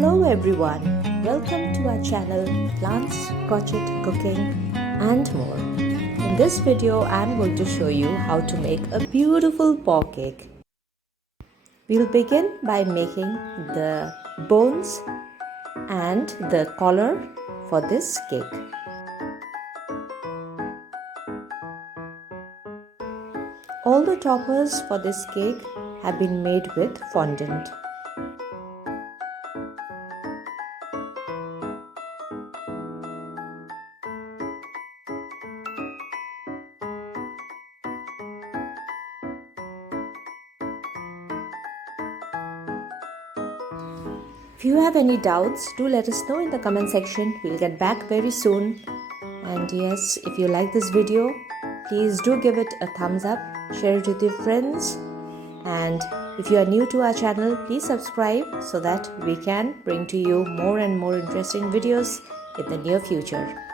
Hello everyone, welcome to our channel Plants, Crochet, Cooking and more. In this video I am going to show you how to make a beautiful paw cake. We'll begin by making the bones and the collar for this cake. All the toppers for this cake have been made with fondant. If you have any doubts, do let us know in the comment section. We'll get back very soon. And yes, if you like this video, please do give it a thumbs up, share it with your friends. And if you are new to our channel, please subscribe so that we can bring to you more and more interesting videos in the near future.